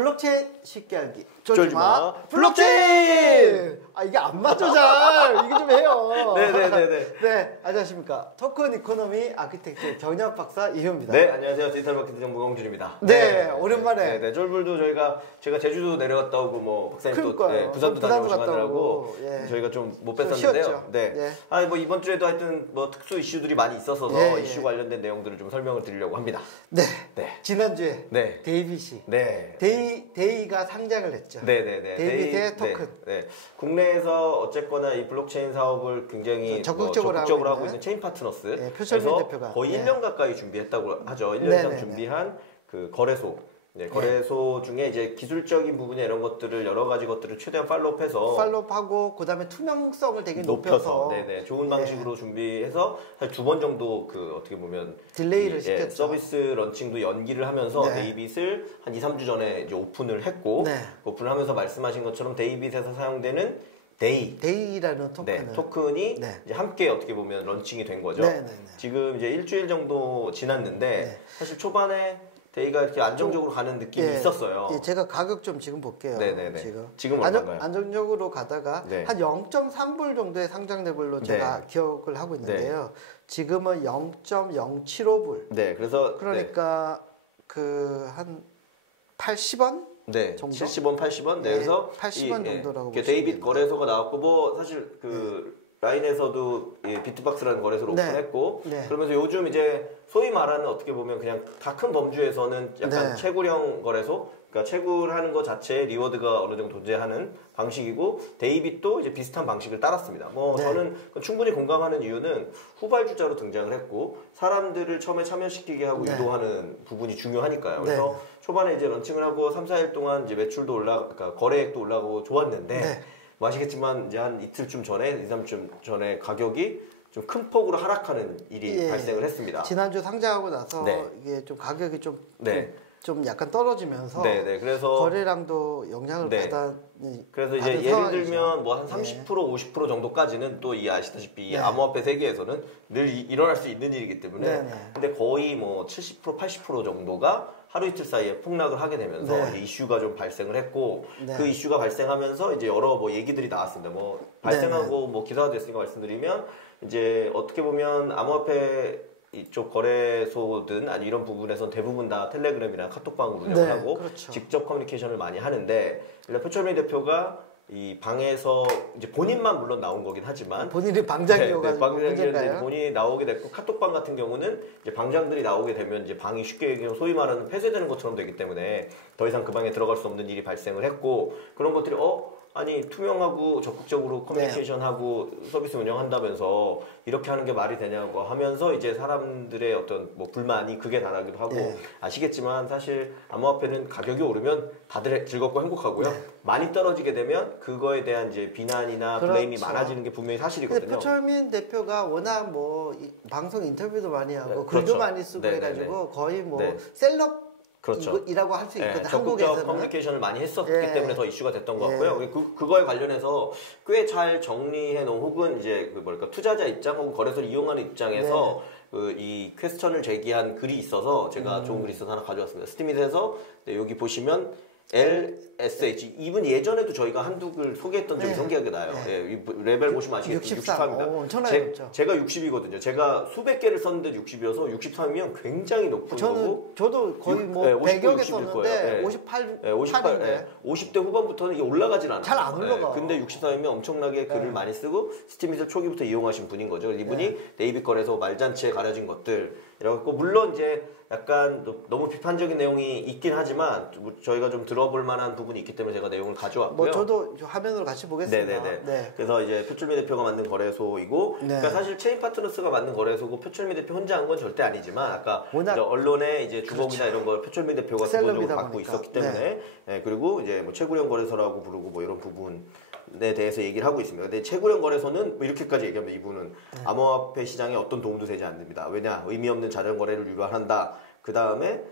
블록체인 쉽게 알기 쫄지마 블록체인! 아 이게 안 맞죠 잘. 이게 좀 해요. 네네네네. 네, 안녕하십니까. 토큰 이코노미 아키텍처 경영 박사 이효입니다. 네, 안녕하세요. 디지털 마케팅 정보 공준입니다. 네, 오랜만에. 네, 쫄불도 제가 제주도 내려갔다 오고 뭐 박사님 또 그러니까요. 부산도 다녀오시느라고 예. 저희가 좀 못 좀 뵀었는데요. 쉬었죠. 네. 예. 아, 뭐 이번 주에도 하여튼 뭐 특수 이슈들이 많이 있어서 예, 이슈 예. 관련된 내용들을 좀 설명을 드리려고 합니다. 네. 네. 지난주에 네. 데이빗이 네. 데이가 상장을 했죠. 네네네. 데이빗의 토큰. 네. 국내에서 어쨌거나 이 블록체인 사업을 굉장히 적극적으로 하고 있는 체인 파트너스. 네, 표철민 대표가 거의 네. 1년 가까이 준비했다고 하죠. 1년 이상 네네네. 준비한 그 거래소. 네, 거래소 중에 이제 기술적인 부분이나 이런 것들을 여러 가지 것들을 최대한 팔로우해서 팔로우하고 그다음에 투명성을 되게 높여서 네네 좋은 방식으로 준비해서 한 2번 정도 그 어떻게 보면 딜레이를 시켰죠. 서비스 런칭도 연기를 하면서 네. 데이빗을 한 2, 3주 전에 이제 오픈을 했고 네. 오픈을 하면서 말씀하신 것처럼 데이빗에서 사용되는 데이라는 토큰을 네, 토큰이 네. 이제 함께 어떻게 보면 런칭이 된 거죠. 네, 네, 네. 지금 이제 일주일 정도 지났는데 네. 사실 초반에 데이가 이렇게 안정적으로 가는 느낌이 예, 있었어요. 예, 제가 가격 좀 지금 볼게요. 네네네. 지금 안정, 얼마인가요? 안정적으로 가다가 네. 한 0.3불 정도의 상장 레벨로 제가 기억을 하고 있는데요. 지금은 0.075불. 네, 그래서 그러니까 그 한 80원? 네, 정도? 70원, 80원. 네, 예, 그래서 80원 정도라고 이게 보시면 데이빗 됩니다. 거래소가 나왔고 뭐 사실 그 라인에서도 비트박스라는 거래소를 네. 오픈했고 네. 그러면서 요즘 이제 소위 말하는 어떻게 보면 그냥 다 큰 범주에서는 약간 네. 채굴형 거래소, 그러니까 채굴하는 것 자체에 리워드가 어느 정도 존재하는 방식이고 데이빗도 이제 비슷한 방식을 따랐습니다. 뭐 네. 저는 충분히 공감하는 이유는 후발주자로 등장을 했고 사람들을 처음에 참여시키게 하고 네. 유도하는 부분이 중요하니까요. 그래서 네. 초반에 이제 런칭을 하고 3, 4일 동안 이제 매출도 그러니까 거래액도 올라가고 좋았는데 네. 뭐 아시겠지만 이제 한 이틀쯤 전에, 2, 3주 전에 가격이 좀 큰 폭으로 하락하는 일이 예. 발생을 했습니다. 지난주 상장하고 나서 네. 이게 좀 가격이 네. 좀 약간 떨어지면서 네. 그래서 거래량도 영향을 네. 그래서 이제 받은 예를 상황이죠. 들면 뭐 한 예. 30%, 50% 정도까지는 또 이 아시다시피 이 네. 암호화폐 세계에서는 늘 일어날 수 있는 일이기 때문에 네. 근데 거의 뭐 70%, 80% 정도가 하루 이틀 사이에 폭락을 하게 되면서 네. 이제 이슈가 좀 발생을 했고 네. 그 이슈가 발생하면서 이제 여러 뭐 얘기들이 나왔습니다. 뭐 발생하고 뭐 기사가 됐으니까 말씀드리면 이제 어떻게 보면 암호화폐 이쪽 거래소든 아니 이런 부분에선 대부분 다 텔레그램이나 카톡방으로 운영을 네, 하고 그렇죠. 직접 커뮤니케이션을 많이 하는데 일단 표철민 대표가 이 방에서 이제 본인만 물론 나온 거긴 하지만 본인이 방장이어가지고 방장이었는데 본인이 나오게 됐고 카톡방 같은 경우는 이제 방장들이 나오게 되면 이제 방이 쉽게 얘기하면 소위 말하는 폐쇄되는 것처럼 되기 때문에 더 이상 그 방에 들어갈 수 없는 일이 발생을 했고 그런 것들이 아니 투명하고 적극적으로 커뮤니케이션하고 서비스 운영한다면서 이렇게 하는 게 말이 되냐고 하면서 이제 사람들의 어떤 뭐 불만이 극에 달하기도 하고 네. 아시겠지만 사실 암호화폐는 가격이 오르면 다들 즐겁고 행복하고요. 많이 떨어지게 되면 그거에 대한 이제 비난이나 블레임이 그렇죠. 많아지는 게 분명히 근데 사실이거든요. 표철민 대표가 워낙 뭐 방송 인터뷰도 많이 하고 네, 글도 그렇죠. 많이 쓰고 네, 해가지고 거의 뭐 네. 셀럽 그렇죠. 이라고 할 수 있거든. 적극적 한국에서는. 커뮤니케이션을 많이 했었기 예. 때문에 더 이슈가 됐던 것 예. 같고요. 그거에 관련해서 꽤 잘 정리해 놓은 혹은 이제 그 뭐랄까 투자자 입장 혹은 거래소를 이용하는 입장에서 이 퀘스천을 제기한 글이 있어서 제가 좋은 글이 있어서 하나 가져왔습니다. 스티밋에서 여기 보시면 LSH 이분 예전에도 저희가 한두 글 소개했던 적이 생각이 나요. 이 레벨 보시면 아시겠지만 63입니다. 엄청나게 높죠. 제가 60이거든요. 제가 수백 개를 썼는데 60이어서 63이면 굉장히 높은 거고. 저도 거의 뭐 100여 개 썼는데 58, 8인데 50대 후반부터는 이게 올라가질 않아요. 잘 안 올라가. 근데 63이면 엄청나게 글을 많이 쓰고 스티밋을 초기부터 이용하신 분인 거죠. 이분이 데이빗 거래소 말잔치에 가려진 것들 이라고 물론 이제 약간 너무 비판적인 내용이 있긴 하지만 저희가 좀 들어볼 만한 부분이 있기 때문에 제가 내용을 가져왔고요. 뭐 저도 화면으로 같이 보겠습니다. 네네네. 네. 그래서 이제 표철민 대표가 만든 거래소이고, 그러니까 사실 체인 파트너스가 만든 거래소고 표철민 대표 혼자 한 건 절대 아니지만 아까 이제 언론의 이제 주목이나 이런 걸 표철민 대표가 기본적으로 받고 보니까. 있었기 때문에, 그리고 이제 뭐 채굴형 거래소라고 부르고 뭐 이런 부분에 대해서 얘기를 하고 있습니다. 근데 채굴형 거래소는 뭐 이렇게까지 얘기합니다. 이분은 암호화폐 시장에 어떤 도움도 되지 않습니다. 왜냐 의미 없는 자전 거래를 유발한다. 그 다음에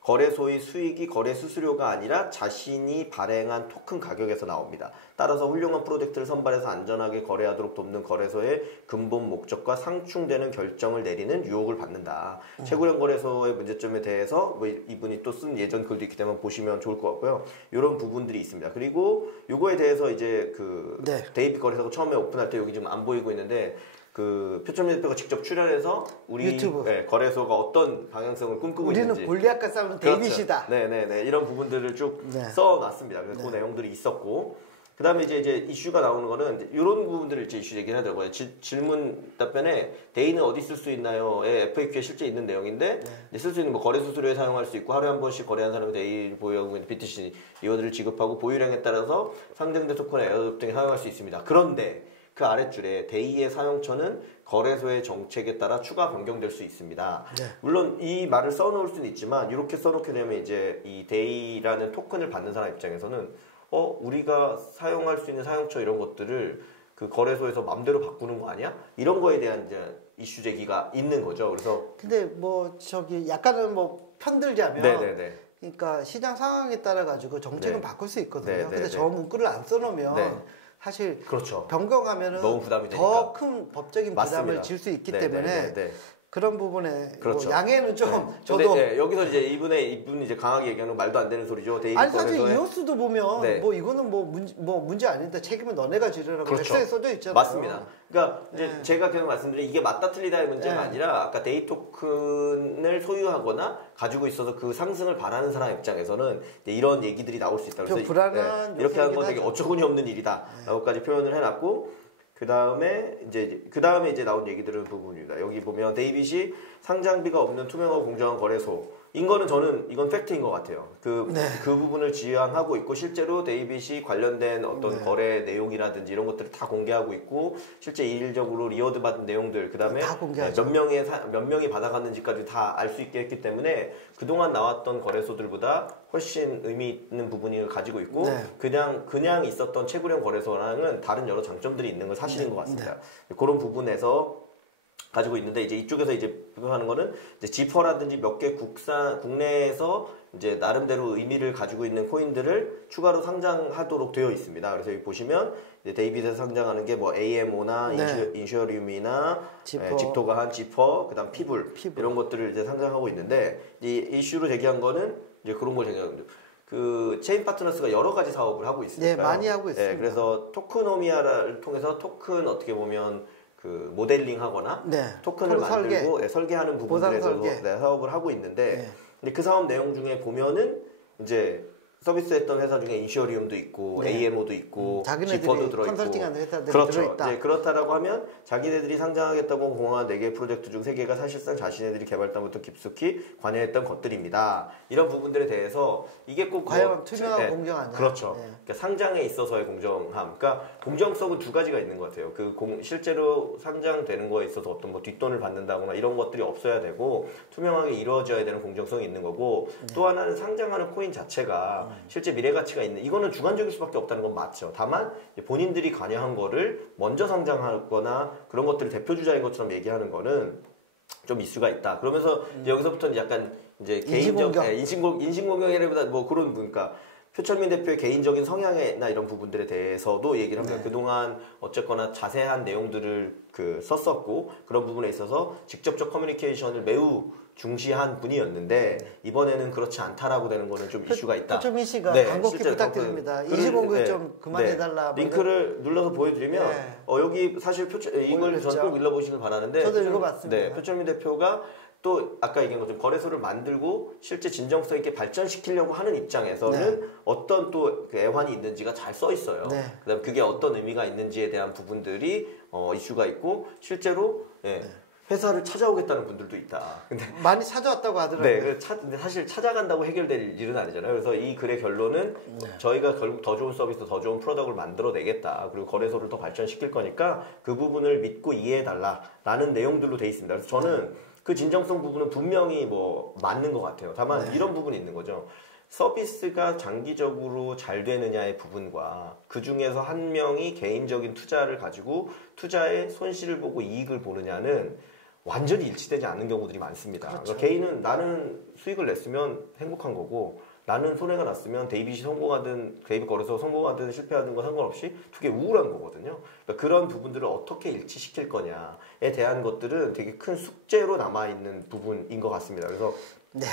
거래소의 수익이 거래 수수료가 아니라 자신이 발행한 토큰 가격에서 나옵니다. 따라서 훌륭한 프로젝트를 선발해서 안전하게 거래하도록 돕는 거래소의 근본 목적과 상충되는 결정을 내리는 유혹을 받는다. 최고령 거래소의 문제점에 대해서 뭐 이분이 또 쓴 예전 글도 있기 때문에 보시면 좋을 것 같고요. 이런 부분들이 있습니다. 그리고 요거에 대해서 이제 그 데이빗 거래소가 처음에 오픈할 때 여기 지금 안 보이고 있는데 그 표철민 대표가 직접 출연해서 우리 유튜브. 거래소가 어떤 방향성을 꿈꾸고 있는지 우리는 골리앗과 싸우는 데이빗이다. 네네네 이런 부분들을 쭉 써놨습니다. 그래서 그 내용들이 있었고 그 다음에 이제 이슈가 나오는 거는 이런 부분들을 이제 이슈 얘기를 하더라고요. 질문 답변에 데이는 어디 쓸 수 있나요?의 FAQ에 실제 있는 내용인데 쓸 수 있는 뭐 거래 수수료에 사용할 수 있고 하루에 한 번씩 거래한 사람이 데이 보유하고 있는 BTC 이어들을 지급하고 보유량에 따라서 상장된 토큰의 에어드롭 등에 사용할 수 있습니다. 그런데 그 아랫줄에 데이의 사용처는 거래소의 정책에 따라 추가 변경될 수 있습니다. 물론 이 말을 써놓을 수는 있지만 이렇게 써놓게 되면 이제 이 데이라는 토큰을 받는 사람 입장에서는 우리가 사용할 수 있는 사용처 이런 것들을 그 거래소에서 맘대로 바꾸는 거 아니야? 이런 거에 대한 이제 이슈 제기가 있는 거죠. 그래서 근데 뭐 저기 약간은 뭐 편들자면 네네네. 그러니까 시장 상황에 따라 가지고 정책은 바꿀 수 있거든요. 네네네. 근데 저 문구를 안 써놓으면 사실 그렇죠. 변경하면은 너무 부담이 더 큰 법적인 부담을 맞습니다. 질 수 있기 네네네네. 때문에 그런 부분에 그렇죠. 뭐 양해는 좀 저도 저도 여기서 이제 이분이 이제 강하게 얘기하는 말도 안 되는 소리죠. 데이빗 아니 사실 거래소에 이호수도 보면 뭐 이거는 뭐 문제 아닌데 책임은 너네가 지르라고 text에 써져 있잖아요. 맞습니다. 그러니까 이제 제가 계속 말씀드린 이게 맞다 틀리다의 문제가 아니라 아까 데이 토큰을 소유하거나 가지고 있어서 그 상승을 바라는 사람 입장에서는 이런 얘기들이 나올 수 있다. 그래서 불안한 이렇게 하는 건 되게 어처구니 없는 일이다라고까지 표현을 해놨고. 그 다음에 이제 나온 얘기들은 부분입니다. 여기 보면 데이빗이 상장비가 없는 투명하고 공정한 거래소인 거는 저는 이건 팩트인 것 같아요. 그 부분을 지향하고 있고 실제로 데이빗이 관련된 어떤 거래 내용이라든지 이런 것들을 다 공개하고 있고 실제 일적으로 리워드 받은 내용들 그 다음에 몇 명이 받아갔는지까지 다 알 수 있게 했기 때문에 그동안 나왔던 거래소들보다 훨씬 의미 있는 부분을 가지고 있고 그냥 있었던 최고령 거래소랑은 다른 여러 장점들이 있는 건 사실인 것 같습니다. 그런 부분에서 가지고 있는데 이제 이쪽에서 이제 하는 거는 이제 지퍼라든지 몇 개 국내에서 이제 나름대로 의미를 가지고 있는 코인들을 추가로 상장하도록 되어 있습니다. 그래서 여기 보시면 이제 데이빗에서 상장하는 게 뭐 AMO나 인슈어리움이나 직토가 한 지퍼, 그다음 피불 이런 것들을 이제 상장하고 있는데 이 이슈로 제기한 거는 이제 그런 걸 제기하는 그 체인 파트너스가 여러 가지 사업을 하고 있으니까 많이 하고 있습니다. 그래서 토크노미아를 통해서 토큰 어떻게 보면 그 모델링하거나 토큰을 만들고 설계하는 부분들에 대해서 사업을 하고 있는데 근데 그 사업 내용 중에 보면은 이제 서비스했던 회사 중에 인슈어리움도 있고 AMO도 있고 지퍼도 들어있고 컨설팅하는 회사들이 들어있다. 이제 그렇다라고 하면 자기네들이 상장하겠다고 공헌한 4개 프로젝트 중 3개가 사실상 자신네들이 개발단부터 깊숙이 관여했던 것들입니다. 이런 부분들에 대해서 이게 꼭 과연 투명하고 공정하냐? 그렇죠. 그러니까 상장에 있어서의 공정함. 그러니까 공정성은 두 가지가 있는 것 같아요. 실제로 상장되는 거에 있어서 어떤 뭐 뒷돈을 받는다거나 이런 것들이 없어야 되고 투명하게 이루어져야 되는 공정성이 있는 거고 또 하나는 상장하는 코인 자체가 실제 미래 가치가 있는 이거는 주관적일 수밖에 없다는 건 맞죠. 다만 본인들이 관여한 거를 먼저 상장하거나 그런 것들을 대표주자인 것처럼 얘기하는 거는 좀 이슈가 있다. 그러면서 이제 여기서부터는 약간 이제 개인적 인신공격이라기보다 뭐 그런 그러니까 표철민 대표의 개인적인 성향이나 이런 부분들에 대해서도 얘기를 합니다. 그동안 어쨌거나 자세한 내용들을 썼었고 그런 부분에 있어서 직접적 커뮤니케이션을 매우 중시한 분이었는데 이번에는 그렇지 않다라고 되는 거는 좀 이슈가 있다. 표철민 씨가 간곡히 부탁드립니다. 인신공격 좀 그만해달라. 링크를 눌러서 보여드리면 여기 사실 이걸 전 꼭 읽어보시길 바라는데 저도 읽어봤습니다. 표철민 대표가 또 아까 얘기한 것처럼 거래소를 만들고 실제 진정성 있게 발전시키려고 하는 입장에서는 어떤 또 애환이 있는지가 잘 써 있어요. 그다음 그게 어떤 의미가 있는지에 대한 부분들이 이슈가 있고 실제로 회사를 찾아오겠다는 분들도 있다. 근데 많이 찾아왔다고 하더라고요. 근데 사실 찾아간다고 해결될 일은 아니잖아요. 그래서 이 글의 결론은 저희가 결국 더 좋은 서비스, 더 좋은 프로덕트를 만들어내겠다. 그리고 거래소를 더 발전시킬 거니까 그 부분을 믿고 이해해달라라는 내용들로 돼 있습니다. 그래서 저는 그 진정성 부분은 분명히 뭐 맞는 것 같아요. 다만 이런 부분이 있는 거죠. 서비스가 장기적으로 잘 되느냐의 부분과 그 중에서 한 명이 개인적인 투자를 가지고 투자의 손실을 보고 이익을 보느냐는 완전히 일치되지 않는 경우들이 많습니다. 그렇죠. 그러니까 개인은 나는 수익을 냈으면 행복한 거고 나는 손해가 났으면 데이빗이 성공하든 데이빗 거래소 성공하든 실패하든 건 상관없이 되게 우울한 거거든요. 그러니까 그런 부분들을 어떻게 일치시킬 거냐에 대한 것들은 되게 큰 숙제로 남아있는 부분인 것 같습니다. 그래서 네.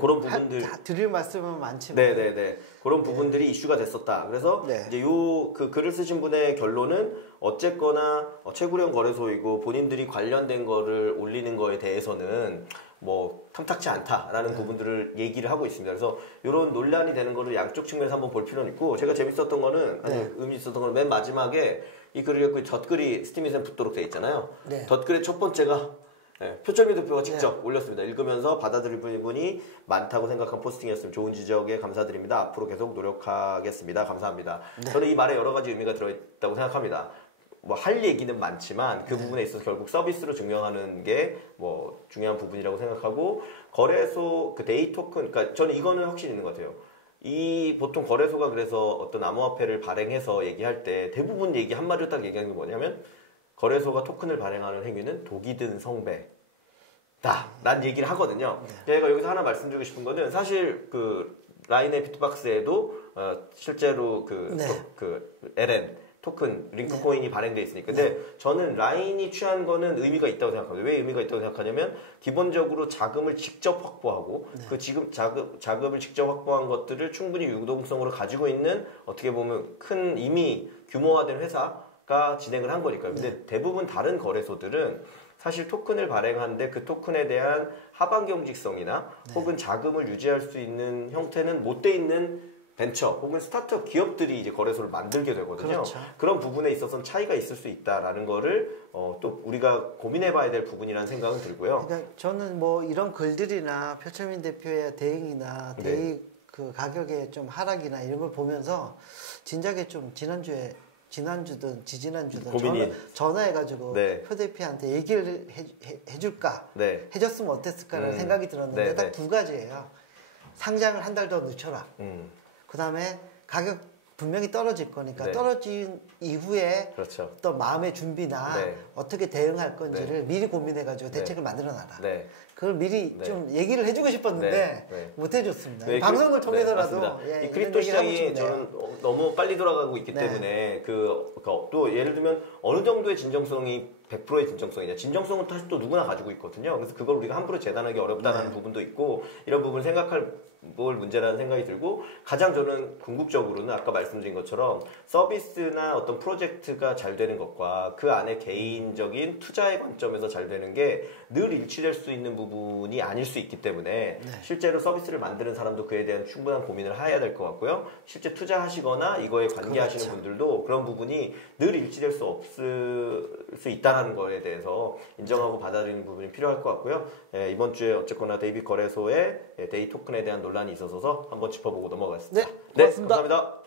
그런 부분들 드릴 말씀은 많지만 네네네 그런 부분들이 이슈가 됐었다. 그래서 네. 이제 그 글을 쓰신 분의 결론은 어쨌거나 최구령 거래소이고 본인들이 관련된 거를 올리는 거에 대해서는 뭐 탐탁치 않다라는 부분들을 얘기를 하고 있습니다. 그래서 이런 논란이 되는 거를 양쪽 측면에서 한번 볼 필요는 있고 제가 재밌었던 거는 의미 있었던 거는 맨 마지막에 이 글을 읽고 덧글이 스팀잇에 붙도록 돼 있잖아요. 네. 덧글의 첫 번째가 표철민 대표가 직접 올렸습니다. 읽으면서 받아들일 분이 많다고 생각한 포스팅이었으면 좋은 지적에 감사드립니다. 앞으로 계속 노력하겠습니다. 감사합니다. 저는 이 말에 여러 가지 의미가 들어있다고 생각합니다. 뭐 할 얘기는 많지만 그 부분에 있어서 결국 서비스로 증명하는 게 뭐 중요한 부분이라고 생각하고 거래소 그 데이 토큰 그러니까 저는 이거는 확실히 있는 것 같아요. 이 보통 거래소가 그래서 어떤 암호화폐를 발행해서 얘기할 때 대부분 얘기 한마디로 딱 얘기하는 게 뭐냐면 거래소가 토큰을 발행하는 행위는 독이 든 성배다. 난 얘기를 하거든요. 제가 여기서 하나 말씀드리고 싶은 거는 사실 그 라인의 비트박스에도 실제로 그 LN 토큰 링크 코인이 발행돼 있으니까. 근데 저는 라인이 취한 거는 의미가 있다고 생각합니다. 왜 의미가 있다고 생각하냐면 기본적으로 자금을 직접 확보하고 그 지금 자금을 직접 확보한 것들을 충분히 유동성으로 가지고 있는 어떻게 보면 큰 이미 규모화된 회사가 진행을 한 거니까요. 근데 대부분 다른 거래소들은 사실 토큰을 발행하는데 그 토큰에 대한 하반 경직성이나 혹은 자금을 유지할 수 있는 형태는 못 돼 있는 벤처 혹은 스타트업 기업들이 이제 거래소를 만들게 되거든요. 그렇죠. 그런 부분에 있어서는 차이가 있을 수 있다라는 거를 또 우리가 고민해봐야 될 부분이라는 생각은 들고요. 그러니까 저는 뭐 이런 글들이나 표철민 대표의 대응이나 대의 그 가격의 좀 하락이나 이런 걸 보면서 진작에 좀 지난주든 지지난주든 고민이 전화해가지고 표 대표한테 얘기를 해줄까 해줬으면 어땠을까라는 생각이 들었는데 딱 두 가지예요. 상장을 한 달 더 늦춰라. 그 다음에 가격 분명히 떨어질 거니까 떨어진 이후에 또 마음의 준비나 어떻게 대응할 건지를 미리 고민해가지고 대책을 만들어놔라. 그걸 미리 좀 얘기를 해주고 싶었는데 못 해줬습니다. 방송을 통해서라도 이 크립토 시장이 저는 너무 빨리 돌아가고 있기 때문에 또 예를 들면 어느 정도의 진정성이 100%의 진정성이냐. 진정성은 사실 또 누구나 가지고 있거든요. 그래서 그걸 우리가 함부로 재단하기 어렵다는 부분도 있고 이런 부분을 생각할 문제라는 생각이 들고 가장 저는 궁극적으로는 아까 말씀드린 것처럼 서비스나 어떤 프로젝트가 잘 되는 것과 그 안에 개인적인 투자의 관점에서 잘 되는 게 늘 일치될 수 있는 부분이 아닐 수 있기 때문에 실제로 서비스를 만드는 사람도 그에 대한 충분한 고민을 해야 될 것 같고요. 실제 투자하시거나 이거에 관계하시는 분들도 그런 부분이 늘 일치될 수 없을 수 있다는 거에 대해서 인정하고 받아들이는 부분이 필요할 것 같고요. 이번 주에 어쨌거나 데이빗 거래소의 데이 토큰에 대한 논란이 있어서 한번 짚어보고 넘어가겠습니다. 네, 고맙습니다. 감사합니다.